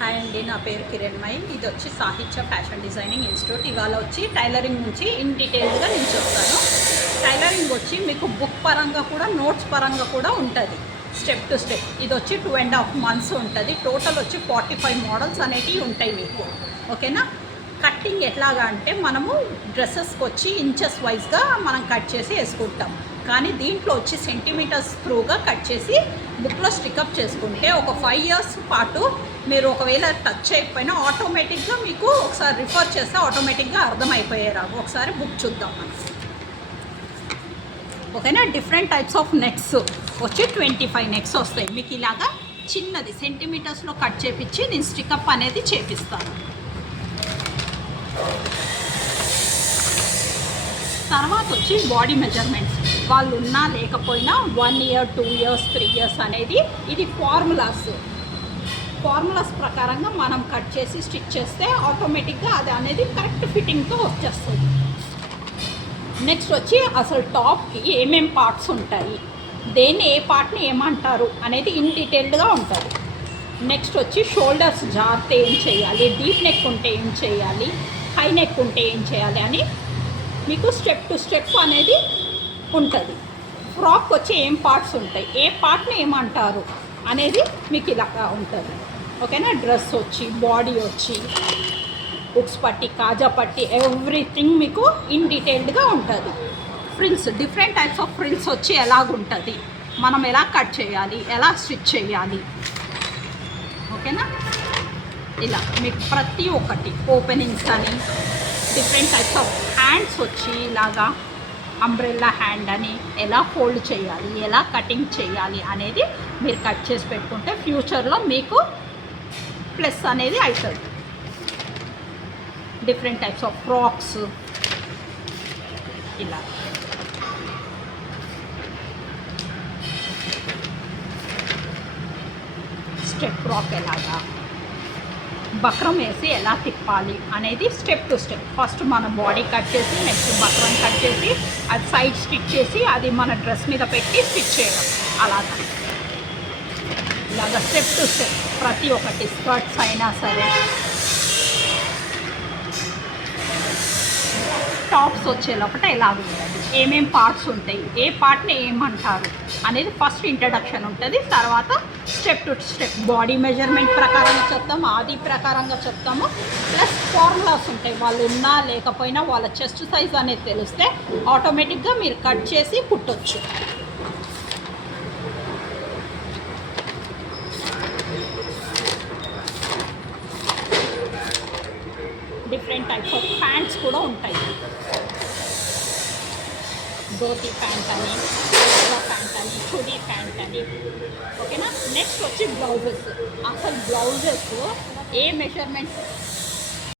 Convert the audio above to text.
Hi అండి, నా పేరు కిరణ్మయి. ఇది వచ్చి సాహిత్య ఫ్యాషన్ డిజైనింగ్ ఇన్స్టిట్యూట్. ఇవాళ వచ్చి టైలరింగ్ నుంచి ఇన్ డీటెయిల్గా నేను చెప్తాను. టైలరింగ్ వచ్చి మీకు బుక్ పరంగా కూడా నోట్స్ పరంగా కూడా ఉంటుంది, స్టెప్ టు స్టెప్. ఇది వచ్చి 2.5 months ఉంటుంది. టోటల్ వచ్చి 45 మోడల్స్ అనేటివి ఉంటాయి మీకు. ఓకేనా? కట్టింగ్ ఎట్లాగా అంటే మనము డ్రెస్సెస్కి వచ్చి ఇంచెస్ వైజ్గా మనం కట్ చేసి వేసుకుంటాం. కానీ దీంట్లో వచ్చి సెంటీమీటర్స్ త్రూగా కట్ చేసి బుక్లో స్టికప్ చేసుకుంటే ఒక 5 years పాటు మీరు ఒకవేళ టచ్ చేయకపోయినా ఆటోమేటిక్గా మీకు ఒకసారి రిఫర్ చేస్తే ఆటోమేటిక్గా అర్థమైపోయేరాగు. ఒకసారి బుక్ చూద్దాం మనం. ఓకేనా? డిఫరెంట్ టైప్స్ ఆఫ్ నెక్స్ వచ్చి 25 నెక్స్ వస్తాయి మీకు. ఇలాగా చిన్నది సెంటీమీటర్స్లో కట్ చేపించి నేను స్టికప్ అనేది చేపిస్తాను. తర్వాత వచ్చి బాడీ మెజర్మెంట్స్. వాళ్ళు ఉన్నా లేకపోయినా 1 year 2 years 3 years అనేది ఇది ఫార్ములాస్ ప్రకారంగా మనం కట్ చేసి స్టిచ్ చేస్తే ఆటోమేటిక్గా అది అనేది కరెక్ట్ ఫిట్టింగ్తో వచ్చేస్తుంది. నెక్స్ట్ వచ్చి అసలు టాప్కి ఏమేం పార్ట్స్ ఉంటాయి, దేన్ని ఏ పార్ట్ని ఏమంటారు అనేది ఇన్ డీటెయిల్డ్గా ఉంటుంది. నెక్స్ట్ వచ్చి షోల్డర్స్ జారితే ఏం చేయాలి, డీప్ నెక్ ఉంటే ఏం చేయాలి, హై నెక్ ఉంటే ఏం చేయాలి అని మీకు స్టెప్ టు స్టెప్ అనేది ఉంటుంది. ఫ్రాక్ వచ్చి ఏం పార్ట్స్ ఉంటాయి, ఏ పార్ట్ని ఏమంటారు అనేది మీకు ఇలా ఉంటుంది. ఓకేనా? డ్రెస్ వచ్చి, బాడీ వచ్చి, ఉక్స్ పట్టి, కాజా పట్టి, ఎవ్రీథింగ్ మీకు ఇన్ డీటెయిల్డ్గా ఉంటుంది. Frills, different types of frills వచ్చి ఎలాగుంటుంది, మనం ఎలా కట్ చేయాలి, ఎలా స్టిచ్ చేయాలి. ఓకేనా? ఇలా మీకు ప్రతి ఒక్కటి ఓపెనింగ్స్ అని, డిఫరెంట్ టైప్స్ ఆఫ్ హ్యాండ్స్ వచ్చి ఇలాగా అంబ్రెల్లా హ్యాండ్ అని ఎలా ఫోల్డ్ చేయాలి, ఎలా కటింగ్ చేయాలి అనేది మీరు కట్ చేసి పెట్టుకుంటే ఫ్యూచర్లో మీకు ప్లస్ అనేది అవుతుంది. డిఫరెంట్ టైప్స్ ఆఫ్ ఫ్రాక్స్ ఇలా. స్టెప్ ఫ్రాక్ ఎలాగా, బక్రం వేసి ఎలా తిప్పాలి అనేది స్టెప్ టు స్టెప్. ఫస్ట్ మన బాడీ కట్ చేసి, నెక్స్ట్ బక్రం కట్ చేసి, అది సైడ్ స్టిచ్ చేసి అది మన డ్రెస్ మీద పెట్టి స్టిచ్ చేయడం. అలాగా ఇలాగ స్టెప్ టు స్టెప్ ప్రతి ఒక్కటి. స్కర్ట్స్ అయినా సరే, టాప్స్ వచ్చేలోపట ఎలాగ ఉంటుంది, ఏమేం పార్ట్స్ ఉంటాయి, ఏ పార్ట్ని ఏమంటారు అనేది ఫస్ట్ ఇంట్రడక్షన్ ఉంటుంది. తర్వాత step to step body measurement ప్రకారంగా చెప్తాము, ఆది ప్రకారంగా చెప్తాము. ప్లస్ ఫార్ములాస్ ఉంటాయి, వాళ్ళు ఉన్నా లేకపోయినా వాళ్ళ చెస్ట్ సైజ్ అనేది తెలిస్తే ఆటోమేటిక్గా మీరు కట్ చేసి కుట్టొచ్చు. డిఫరెంట్ టైప్స్ ఆఫ్ ప్యాంట్స్ కూడా ఉంటాయి. ధోతి ప్యాంట్ అని, ప్యాంట్ అని, చుడీ ప్యాంట్ అని. ఓకేనా? నెక్స్ట్ వచ్చి బ్లౌజెస్. అసలు బ్లౌజెస్ ఏ మెజర్మెంట్స్